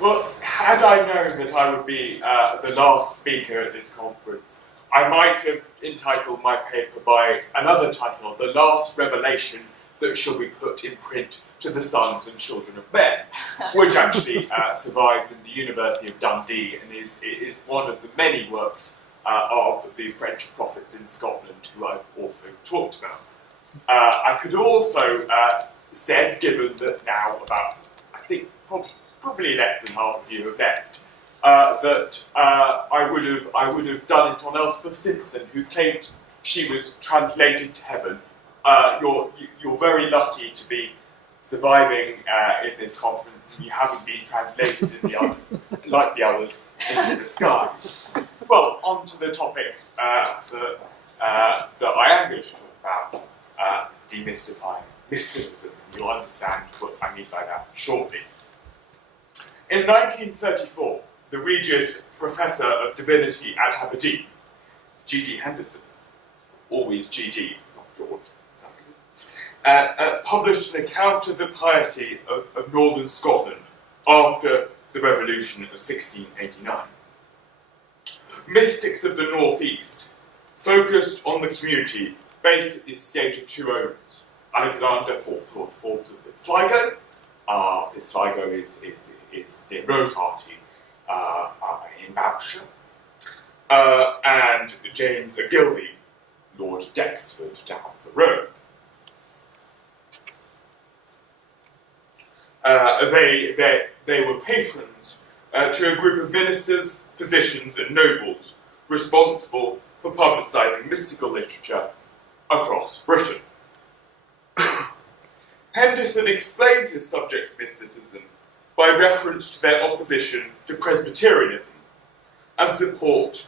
Well, had I known that I would be the last speaker at this conference, I might have entitled my paper by another title, The Last Revelation That Shall Be Put in Print to the Sons and Children of Men, which actually survives in the University of Dundee and is one of the many works of the French prophets in Scotland who I've also talked about. I could also said, given that now about, I think, probably less than half of you have left, that I would have done it on Elspeth Simpson, who claimed she was translated to heaven. You're very lucky to be surviving in this conference, and you haven't been translated in like the others into the sky. Well, on to the topic that I am going to talk about, demystifying mysticism. You'll understand what I mean by that shortly. In 1934, the Regius Professor of Divinity at Aberdeen, G.D. Henderson, always G.D., not George, published an account of the piety of northern Scotland after the Revolution of 1689. Mystics of the northeast focused on the community based at the estate of two owners, Alexander, fourth Lord Forbes of Sligo. Sligo is near Rotarty in Babshire, and James Ogilvy, Lord Dexford, down the road. They were patrons to a group of ministers, physicians, and nobles responsible for publicising mystical literature across Britain. Henderson explains his subjects' mysticism by reference to their opposition to Presbyterianism and support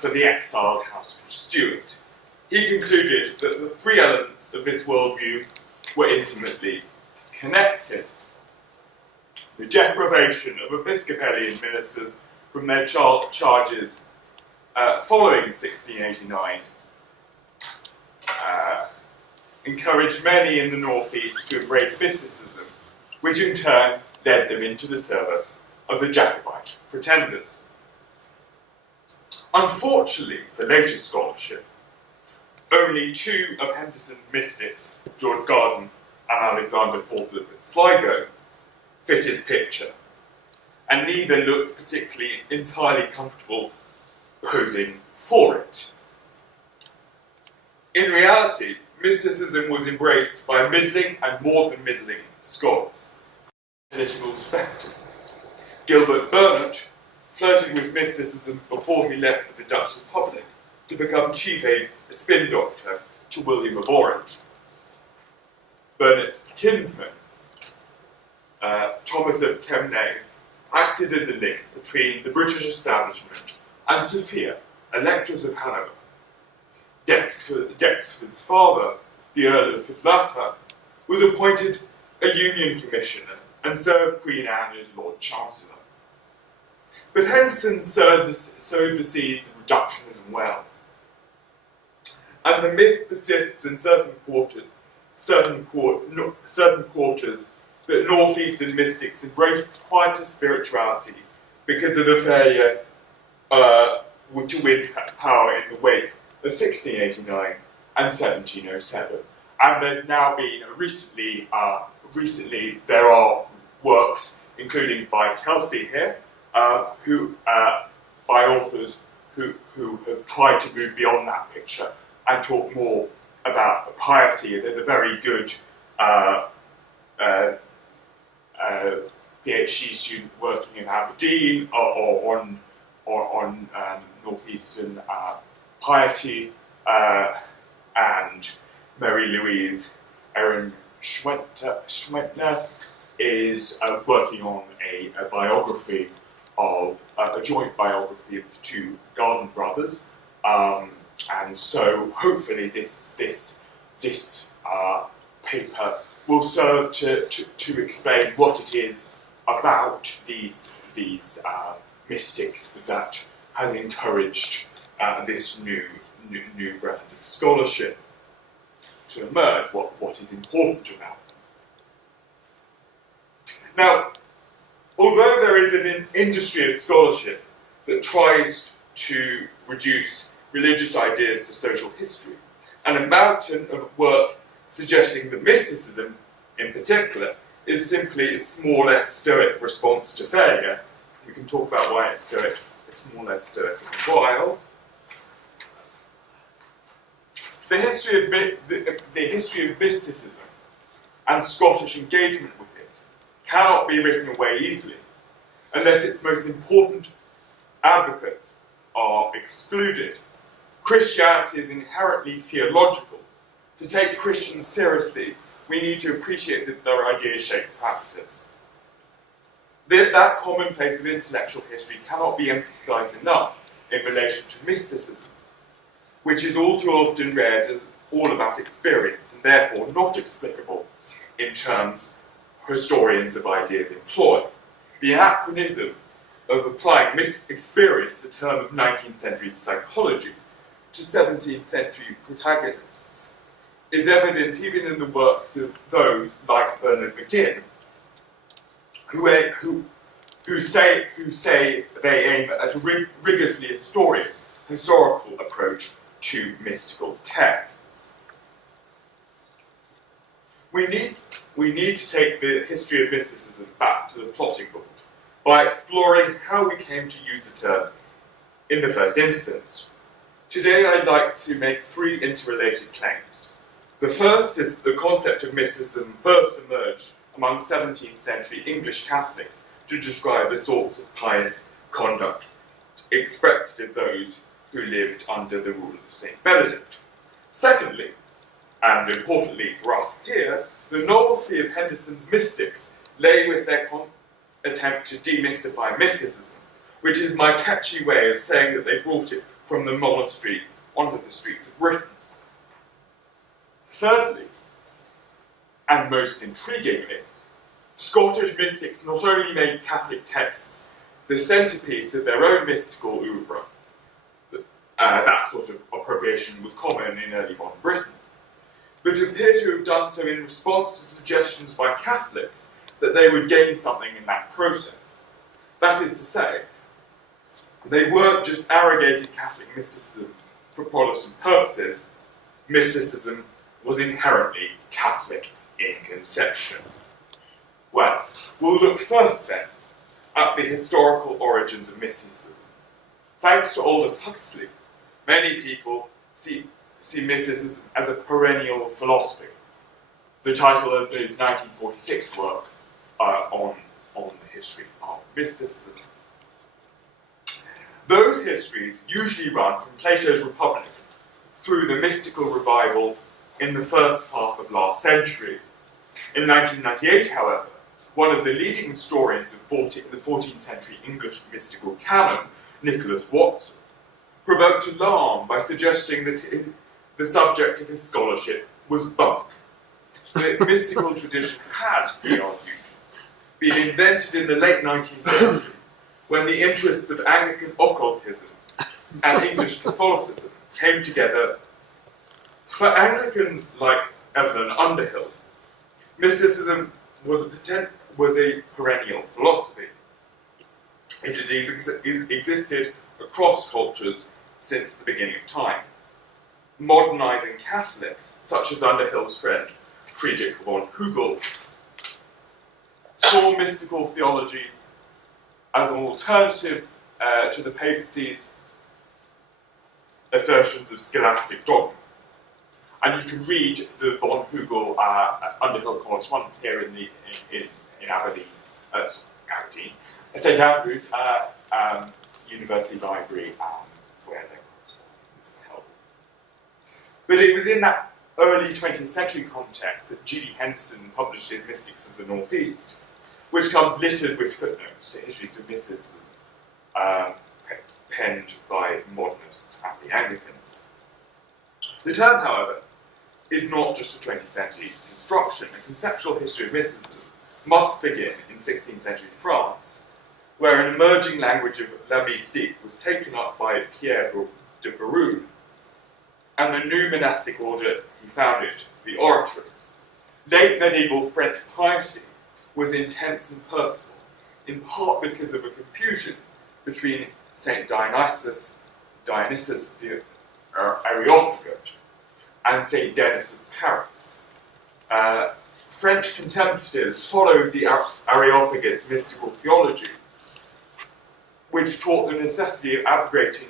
for the exiled House of Stuart. He concluded that the three elements of this worldview were intimately connected. The deprivation of Episcopalian ministers from their charges following 1689 encouraged many in the northeast to embrace mysticism, which in turn led them into the service of the Jacobite pretenders. Unfortunately for later scholarship, only two of Henderson's mystics, George Garden and Alexander Forbes of Sligo, fit his picture, and neither looked particularly entirely comfortable posing for it. In reality, mysticism was embraced by middling and more than middling scholars. Political spectrum. Gilbert Burnet flirted with mysticism before he left for the Dutch Republic to become chief aide, a spin doctor to William of Orange. Burnet's kinsman, Thomas of Kemnay, acted as a link between the British establishment and Sophia, Electress of Hanover. Dexford's father, the Earl of Fidlata, was appointed a Union Commissioner and served Queen Anne as Lord Chancellor. But Henderson sowed the seeds of reductionism well, and the myth persists in certain quarters that northeastern mystics embraced quieter spirituality because of the failure to win power in the wake of 1689 and 1707. And there's now been recently there are works, including by Kelsey here, by authors who have tried to move beyond that picture and talk more about piety. There's a very good PhD student working in Aberdeen on northeastern piety, and Mary Louise Erin Schwentner is working on a biography of a joint biography of the two Garden brothers, and so hopefully this paper will serve to explain what it is about these mystics that has encouraged this new brand of scholarship to emerge, what is important about them. Now, Although there is an industry of scholarship that tries to reduce religious ideas to social history, and a mountain of work suggesting that mysticism, in particular, is simply a more or less stoic response to failure. We can talk about why it's stoic, it's more or less stoic in a while. The history of mysticism and Scottish engagement with it cannot be written away easily, unless its most important advocates are excluded. Christianity is inherently theological. To take Christians seriously, we need to appreciate that their ideas shape practice. That commonplace of intellectual history cannot be emphasized enough in relation to mysticism, which is all too often read as all about experience and therefore not explicable in terms historians of ideas employ. The anachronism of applying experience, a term of 19th century psychology, to 17th century protagonists, is evident even in the works of those like Bernard McGinn, who say they aim at a rigorously historical approach to mystical texts. We need to take the history of mysticism back to the plotting board by exploring how we came to use the term in the first instance. Today I'd like to make three interrelated claims. The first is that the concept of mysticism first emerged among 17th century English Catholics to describe the sorts of pious conduct expected of those who lived under the rule of St. Benedict. Secondly, and importantly for us here, the novelty of Henderson's mystics lay with their attempt to demystify mysticism, which is my catchy way of saying that they brought it from the monastery onto the streets of Britain. Thirdly, and most intriguingly, Scottish mystics not only made Catholic texts the centrepiece of their own mystical oeuvre, that sort of appropriation was common in early modern Britain, but appear to have done so in response to suggestions by Catholics that they would gain something in that process. That is to say, they weren't just arrogated Catholic mysticism for Protestant purposes. Mysticism was inherently Catholic in conception. Well, we'll look first then at the historical origins of mysticism. Thanks to Aldous Huxley, many people see mysticism as a perennial philosophy. The title of his 1946 work on the history of mysticism. Those histories usually run from Plato's Republic through the mystical revival in the first half of last century. In 1998, however, one of the leading historians of the 14th century English mystical canon, Nicholas Watson, provoked alarm by suggesting that the subject of his scholarship was bunk. The mystical tradition had, he argued, been invented in the late 19th century when the interests of Anglican occultism and English Catholicism came together. For Anglicans like Evelyn Underhill, mysticism was a perennial philosophy. It had existed across cultures since the beginning of time. Modernizing Catholics, such as Underhill's friend Friedrich von Hugel, saw mystical theology as an alternative to the papacy's assertions of scholastic dogma. And you can read the von Hugel Underhill correspondence here in Aberdeen, St Andrews University Library, where their correspondence held. But it was in that early 20th century context that G.D. Henderson published his Mystics of the Northeast, which comes littered with footnotes to histories of mysticism penned by modernists and the Anglicans. The term, however, is not just a 20th century construction. A conceptual history of mysticism must begin in 16th century France, where an emerging language of la mystique was taken up by Pierre de Bérulle, and the new monastic order he founded, the Oratory. Late medieval French piety was intense and personal, in part because of a confusion between St. Dionysius the Areopagite and St. Denis of Paris. French contemplatives followed the Areopagite's mystical theology, which taught the necessity of abrogating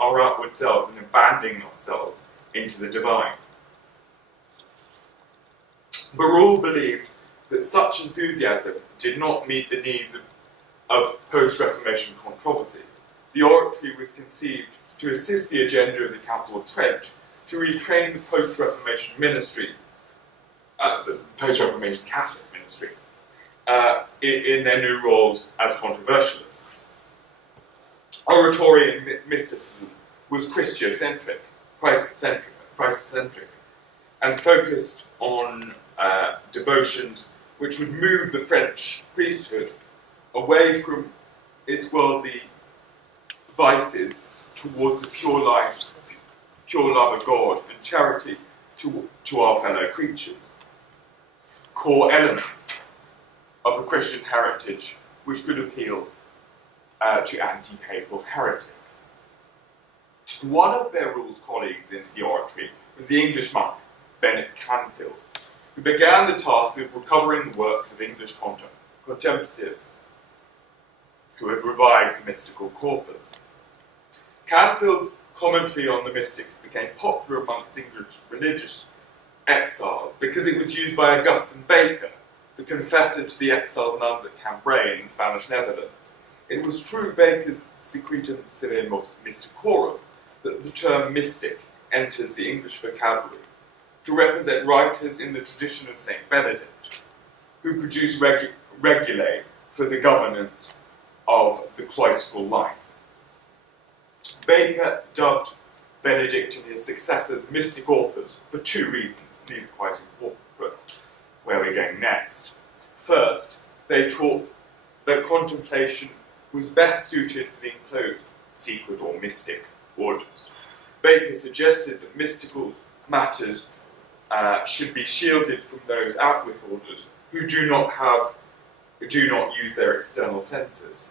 our outward selves and abandoning ourselves into the divine. Barruel believed that such enthusiasm did not meet the needs of post-Reformation controversy. The oratory was conceived to assist the agenda of the Council of Trent to retrain the post-Reformation ministry, the post-Reformation Catholic ministry, in their new roles as controversialists. Oratory and mysticism was Christocentric, Christ-centric, and focused on devotions which would move the French priesthood away from its worldly vices towards a pure love of God and charity to our fellow creatures. Core elements of the Christian heritage which could appeal to anti-papal heretics. One of Barruel's colleagues in the oratory was the English monk, Bennet Canfield, who began the task of recovering the works of English contemplatives who had revived the mystical corpus. Canfield's commentary on the mystics became popular amongst English religious exiles because it was used by Augustine Baker, the confessor to the exiled nuns at Cambrai in the Spanish Netherlands. It was through Baker's Secretum Civium Mysticorum that the term mystic enters the English vocabulary to represent writers in the tradition of St. Benedict, who produced regulae for the governance of the cloistral life. Baker dubbed Benedict and his successors mystic authors for two reasons, and these are quite important for where we're going next. First, they taught that contemplation was best suited for the enclosed, secret or mystic orders. Baker suggested that mystical matters should be shielded from those outwith orders who do not use their external senses.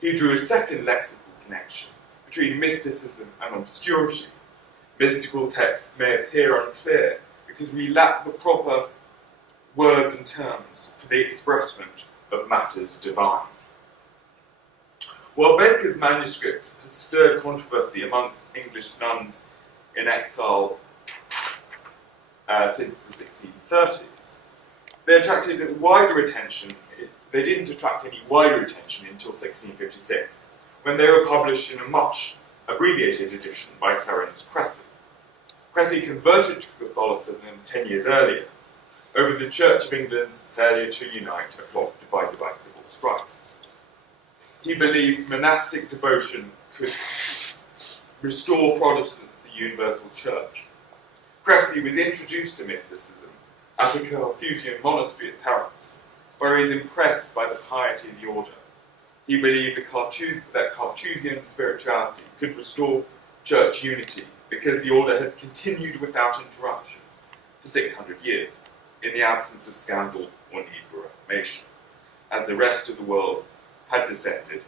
He drew a second lexical connection between mysticism and obscurity. Mystical texts may appear unclear because we lack the proper words and terms for the expressment of matters divine. While Baker's manuscripts had stirred controversy amongst English nuns in exile since the 1630s, they didn't attract any wider attention until 1656, when they were published in a much abbreviated edition by Sir Ernest Cressy. Cressy converted to Catholicism 10 years earlier, over the Church of England's failure to unite a flock divided by civil strife. He believed monastic devotion could restore Protestants to the universal church. Cressy was introduced to mysticism at a Carthusian monastery at Paris, where he was impressed by the piety of the order. He believed that Carthusian spirituality could restore church unity because the order had continued without interruption for 600 years, in the absence of scandal or need for reformation, as the rest of the world had descended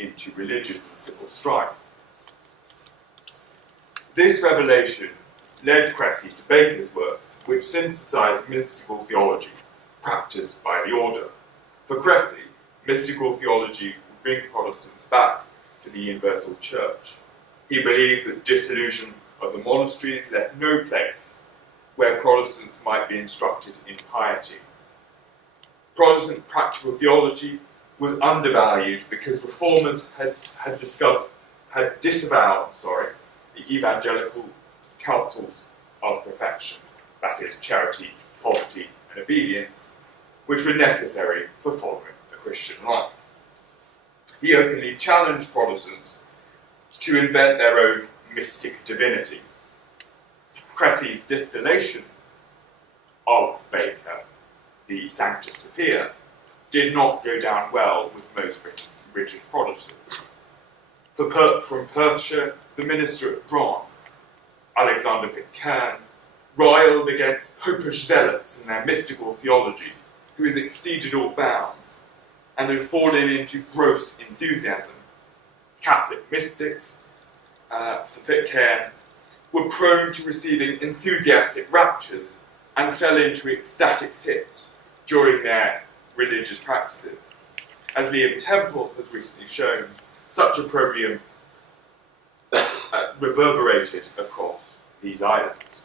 into religious and civil strife. This revelation led Cressy to Baker's works, which synthesized mystical theology practiced by the order. For Cressy, mystical theology would bring Protestants back to the universal church. He believed that dissolution of the monasteries left no place where Protestants might be instructed in piety. Protestant practical theology was undervalued because reformers had disavowed the evangelical counsels of perfection, that is, charity, poverty, and obedience, which were necessary for following the Christian life. He openly challenged Protestants to invent their own mystic divinity. Cressy's distillation of Baker, the Sancta Sophia, did not go down well with most British Protestants. From Perthshire, the minister at Bron, Alexander Pitcairn, riled against popish zealots and their mystical theology, who has exceeded all bounds, and had fallen into gross enthusiasm. Catholic mystics, for Pitcairn, were prone to receiving enthusiastic raptures and fell into ecstatic fits during their religious practices. As Liam Temple has recently shown, such opprobrium reverberated across these islands.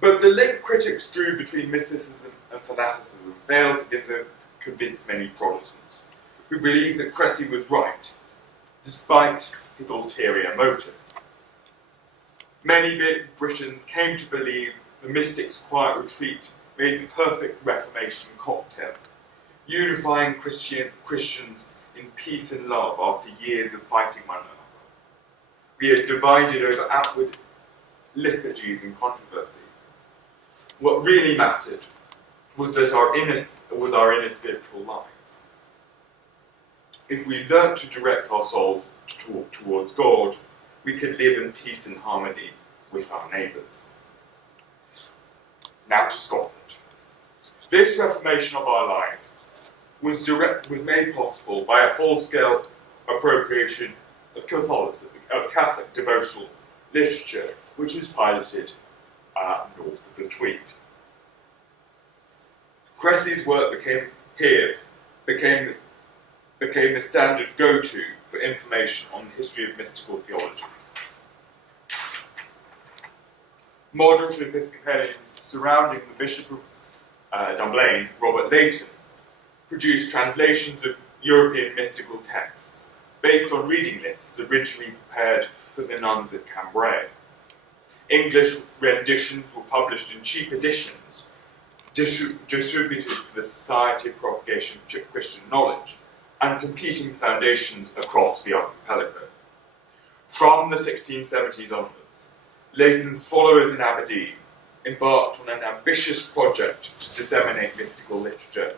But the link critics drew between mysticism and fanaticism failed to convince many Protestants, who believed that Cressy was right, despite his ulterior motive. Many Britons came to believe the mystic's quiet retreat made the perfect Reformation cocktail, unifying Christians in peace and love after years of fighting one another. We had divided over outward liturgies and controversy. What really mattered was our inner spiritual lives. If we learnt to direct our souls towards God, we could live in peace and harmony with our neighbours. Now to Scotland. This reformation of our lives was made possible by a whole-scale appropriation of Catholicism, of Catholic devotional literature, which was piloted north of the Tweed. Cressy's work became the standard go-to for information on the history of mystical theology. Moderate Episcopalians surrounding the Bishop of Dunblane, Robert Leighton, produced translations of European mystical texts based on reading lists originally prepared for the nuns at Cambrai. English renditions were published in cheap editions, distributed for the Society of Propagation of Christian Knowledge, and competing foundations across the archipelago. From the 1670s onwards, Leighton's followers in Aberdeen embarked on an ambitious project to disseminate mystical literature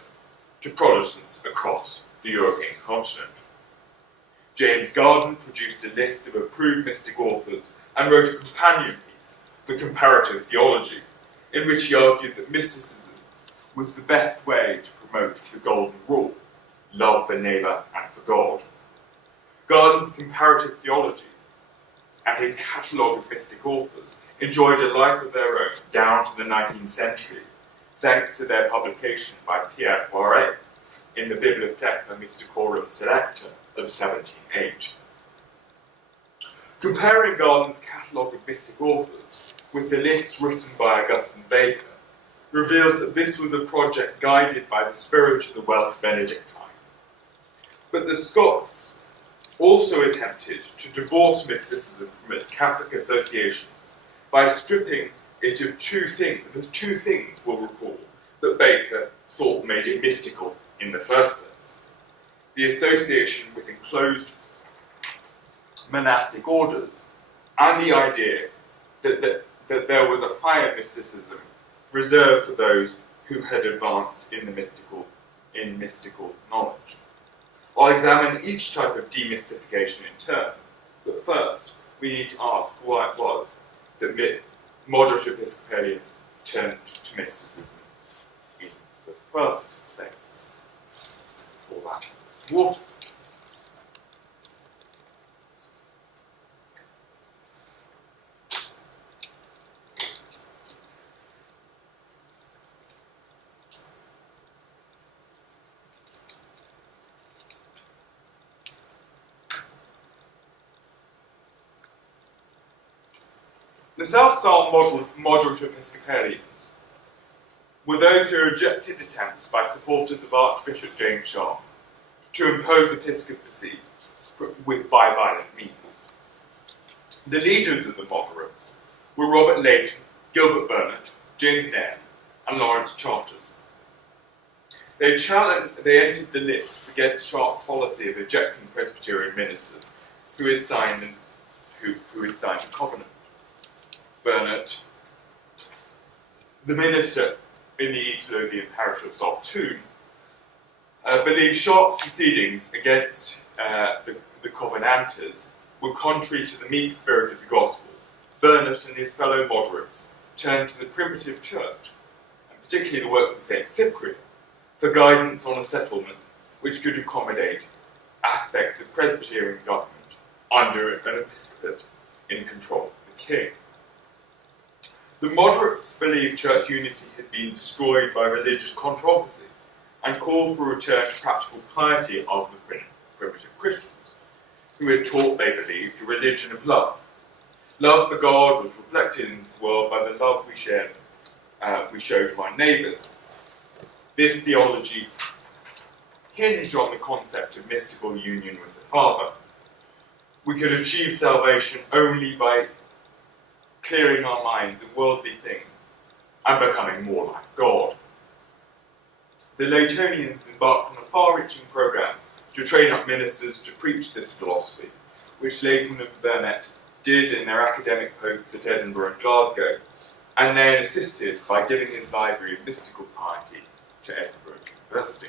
to Protestants across the European continent. James Garden produced a list of approved mystic authors and wrote a companion piece, The Comparative Theology, in which he argued that mysticism was the best way to promote the Golden Rule, love for neighbour and for God. Garden's comparative theology and his catalogue of mystic authors enjoyed a life of their own down to the 19th century, thanks to their publication by Pierre Poiret in the Bibliotheca Mysticorum Selecta of 1708. Comparing Garden's catalogue of mystic authors with the lists written by Augustine Baker reveals that this was a project guided by the spirit of the Welsh Benedictine. But the Scots also attempted to divorce mysticism from its Catholic associations by stripping it of two things. The two things, we'll recall, that Baker thought made it mystical in the first place. The association with enclosed monastic orders, and the idea that there was a higher mysticism reserved for those who had advanced in mystical knowledge. I'll examine each type of demystification in turn, but first we need to ask why it was that moderate Episcopalians turned to mysticism in the first place. All that water. The self-styled moderate Episcopalians were those who rejected attempts by supporters of Archbishop James Sharp to impose episcopacy by violent means. The leaders of the moderates were Robert Leighton, Gilbert Burnet, James Nairn, and Lawrence Charters. They entered the lists against Sharp's policy of ejecting Presbyterian ministers who had signed a covenant. Burnet, the minister in the East Lothian parish of Saltoun, believed Sharp's proceedings against the Covenanters were contrary to the meek spirit of the gospel. Burnet and his fellow moderates turned to the primitive church, and particularly the works of St. Cyprian, for guidance on a settlement which could accommodate aspects of Presbyterian government under an episcopate in control of the king. The moderates believed church unity had been destroyed by religious controversy and called for a return to practical piety of the primitive Christians, who had taught, they believed, a religion of love. Love for God was reflected in this world by the love we show to our neighbours. This theology hinged on the concept of mystical union with the Father. We could achieve salvation only by clearing our minds of worldly things and becoming more like God. The Latonians embarked on a far-reaching programme to train up ministers to preach this philosophy, which Leighton and Burnet did in their academic posts at Edinburgh and Glasgow, and then assisted by giving his library of mystical piety to Edinburgh University.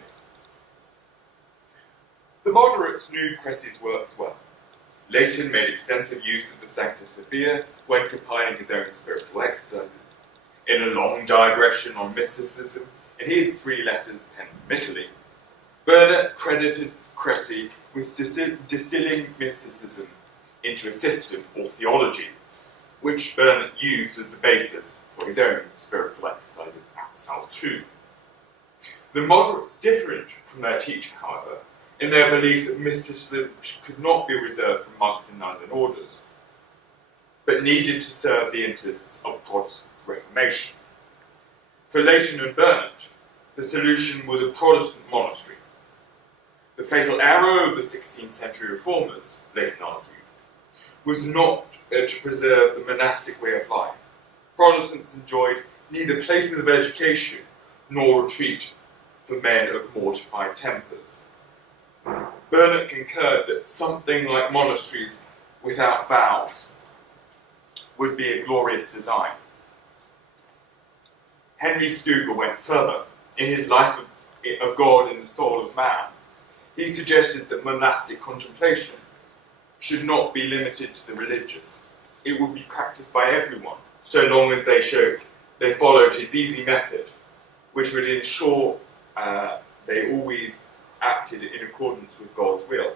The moderates knew Cressy's works well. Leighton made extensive use of the Sancta Sophia when compiling his own spiritual exercises. In a long digression on mysticism, in his 3 letters penned from Italy, Burnet credited Cressy with distilling mysticism into a system or theology, which Burnet used as the basis for his own spiritual exercises at Saltoun. The moderates differed from their teacher, however, in their belief that mysticism could not be reserved for monks and nuns and orders, but needed to serve the interests of Protestant Reformation. For Leighton and Burnet, the solution was a Protestant monastery. The fatal error of the 16th century reformers, Leighton argued, was not to preserve the monastic way of life. Protestants enjoyed neither places of education nor retreat for men of mortified tempers. Burnet concurred that something like monasteries without vows would be a glorious design. Henry Steuger went further. In his Life of God in the Soul of Man, he suggested that monastic contemplation should not be limited to the religious. It would be practiced by everyone, so long as they followed his easy method, which would ensure they always acted in accordance with God's will.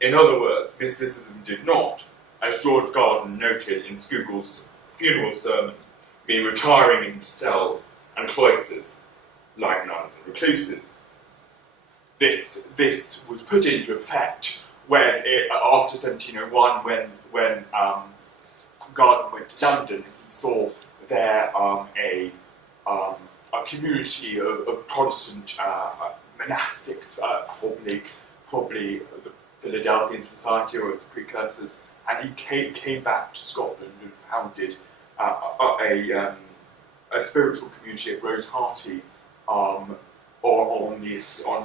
In other words, mysticism did not, as George Garden noted in Scougel's funeral sermon, mean retiring into cells and cloisters like nuns and recluses. This was put into effect after 1701, when Garden went to London. He saw there a community of Protestant monastics, probably the Philadelphian Society or its precursors, and he came back to Scotland and founded a spiritual community at Rosehearty, on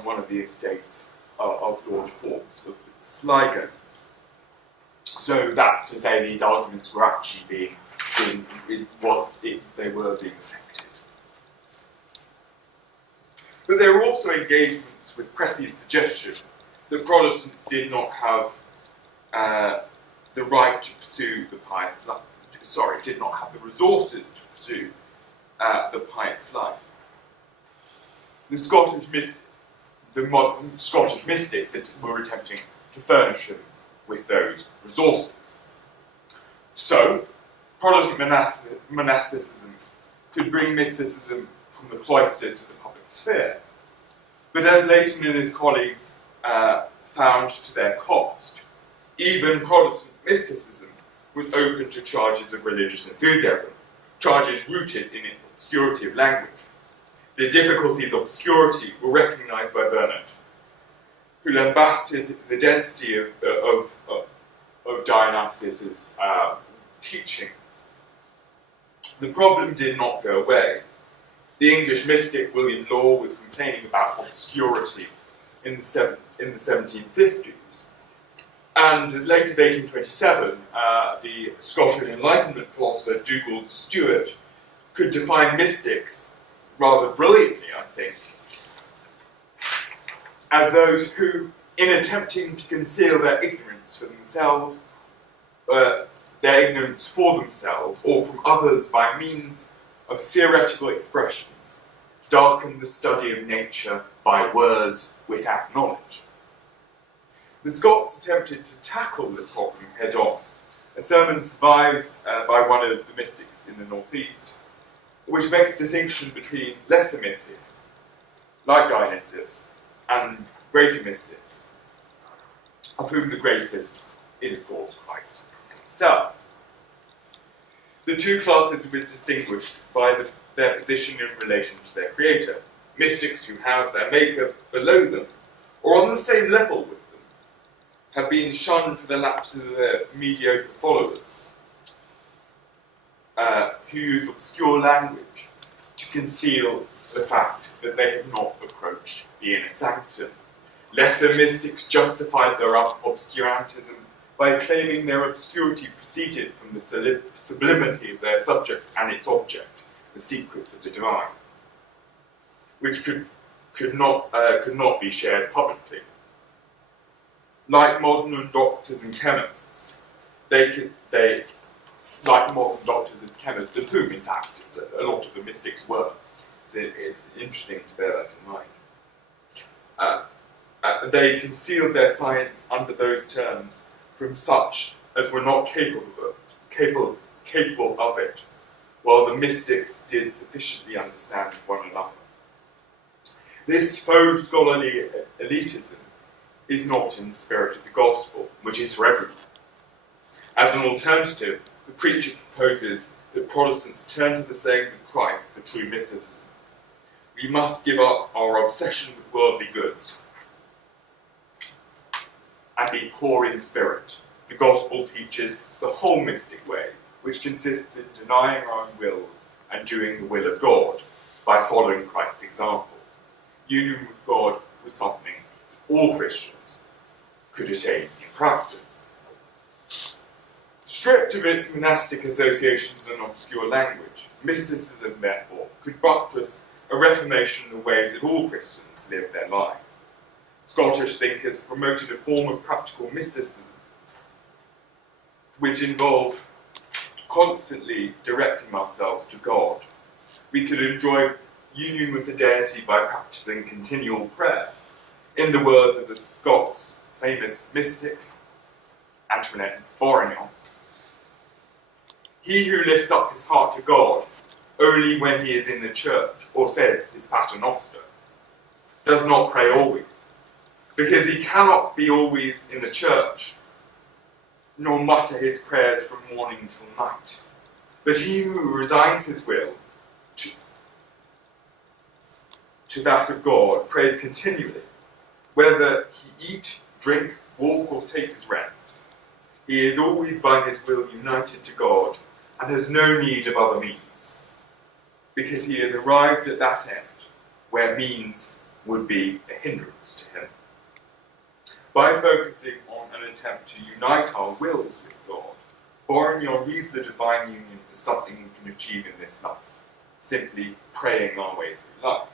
one of the estates of Lord Forbes of Sligo. So that's to say these arguments were actually they were being affected. But there were also engagements with Cressy's suggestion that Protestants did not have the right to pursue the pious life. Did not have the resources to pursue the pious life. The Scottish mystics were attempting to furnish them with those resources. So, Protestant monasticism could bring mysticism from the cloister to the public sphere. But as Leighton and his colleagues found to their cost, even Protestant mysticism was open to charges of religious enthusiasm, charges rooted in its obscurity of language. The difficulties of obscurity were recognised by Burnet, who lambasted the density of Dionysius's teachings. The problem did not go away. The English mystic William Law was complaining about obscurity in the 1750s. And as late as 1827, the Scottish Enlightenment philosopher Dugald Stewart could define mystics rather brilliantly, I think, as those who, in attempting to conceal their ignorance for themselves, or from others by means of theoretical expressions, darken the study of nature by words without knowledge. The Scots attempted to tackle the problem head-on. A sermon survives by one of the mystics in the northeast, which makes a distinction between lesser mystics, like Dionysius, and greater mystics, of whom the greatest is, of course, Christ himself. The two classes have been distinguished by their position in relation to their creator. Mystics who have their maker below them, or on the same level with them, have been shunned for the lapses of their mediocre followers, who use obscure language to conceal the fact that they have not approached the inner sanctum. Lesser mystics justified their obscurantism by claiming their obscurity proceeded from the sublimity of their subject and its object, the secrets of the divine, which could not be shared publicly. Like modern doctors and chemists, like modern doctors and chemists, of whom, in fact, a lot of the mystics were. So it's interesting to bear that in mind. They concealed their science under those terms from such as were not capable of it, while the mystics did sufficiently understand one another. This faux scholarly elitism is not in the spirit of the gospel, which is for everyone. As an alternative, the preacher proposes that Protestants turn to the sayings of Christ for true mysticism. We must give up our obsession with worldly goods and be poor in spirit. The gospel teaches the whole mystic way, which consists in denying our own wills and doing the will of God by following Christ's example. Union with God was something that all Christians could attain in practice. Stripped of its monastic associations and obscure language, mysticism, therefore, could buttress a reformation in the ways that all Christians live their lives. Scottish thinkers promoted a form of practical mysticism which involved constantly directing ourselves to God. We could enjoy union with the deity by practicing continual prayer. In the words of the Scots' famous mystic, Antoinette Bourignon, he who lifts up his heart to God only when he is in the church or says his paternoster does not pray always, because he cannot be always in the church nor mutter his prayers from morning till night. But he who resigns his will to that of God prays continually, whether he eat, drink, walk, or take his rest. He is always by his will united to God and has no need of other means, because he has arrived at that end where means would be a hindrance to him. By focusing on an attempt to unite our wills with God, Bourignon views the divine union as something we can achieve in this life, simply praying our way through life.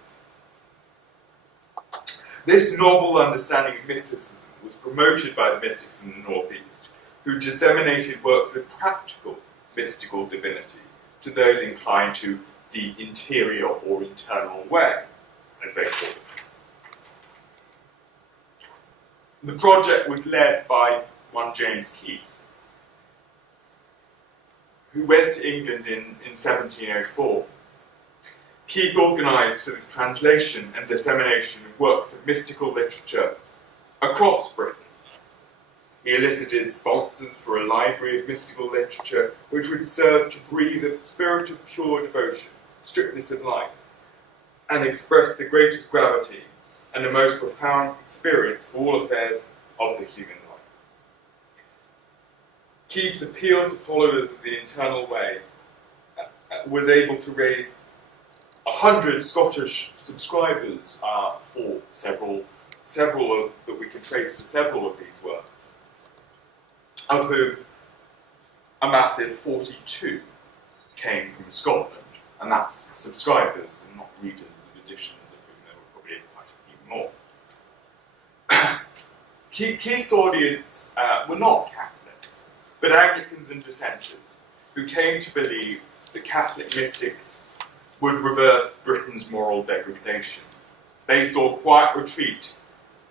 This novel understanding of mysticism was promoted by the mystics in the Northeast, who disseminated works of practical mystical divinity to those inclined to the interior or internal way, as they call it. The project was led by one James Keith, who went to England in 1704. Keith organised for the translation and dissemination of works of mystical literature across Britain. He elicited sponsors for a library of mystical literature which would serve to breathe a spirit of pure devotion, strictness of life, and express the greatest gravity and the most profound experience of all affairs of the human life. Keith's appeal to followers of the internal way was able to raise 100 Scottish subscribers for several that we can trace to several of these works, of whom a massive 42 came from Scotland, and that's subscribers and not readers of editions, of whom there were probably quite a few more. Keith's audience were not Catholics, but Anglicans and dissenters, who came to believe that Catholic mystics would reverse Britain's moral degradation. They saw quiet retreat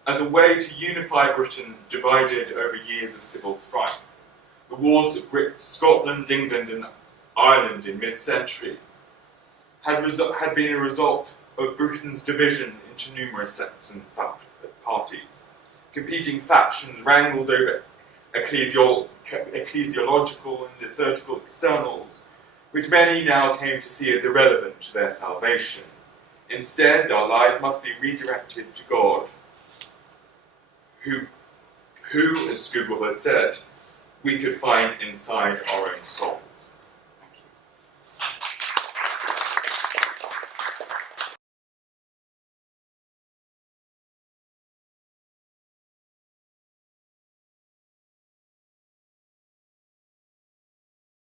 as a way to unify Britain divided over years of civil strife. The wars that gripped Scotland, England and Ireland in mid-century had been a result of Britain's division into numerous sects and parties. Competing factions wrangled over ecclesiological and liturgical externals, which many now came to see as irrelevant to their salvation. Instead, our lives must be redirected to God, who, as Scougal had said, we could find inside our own soul.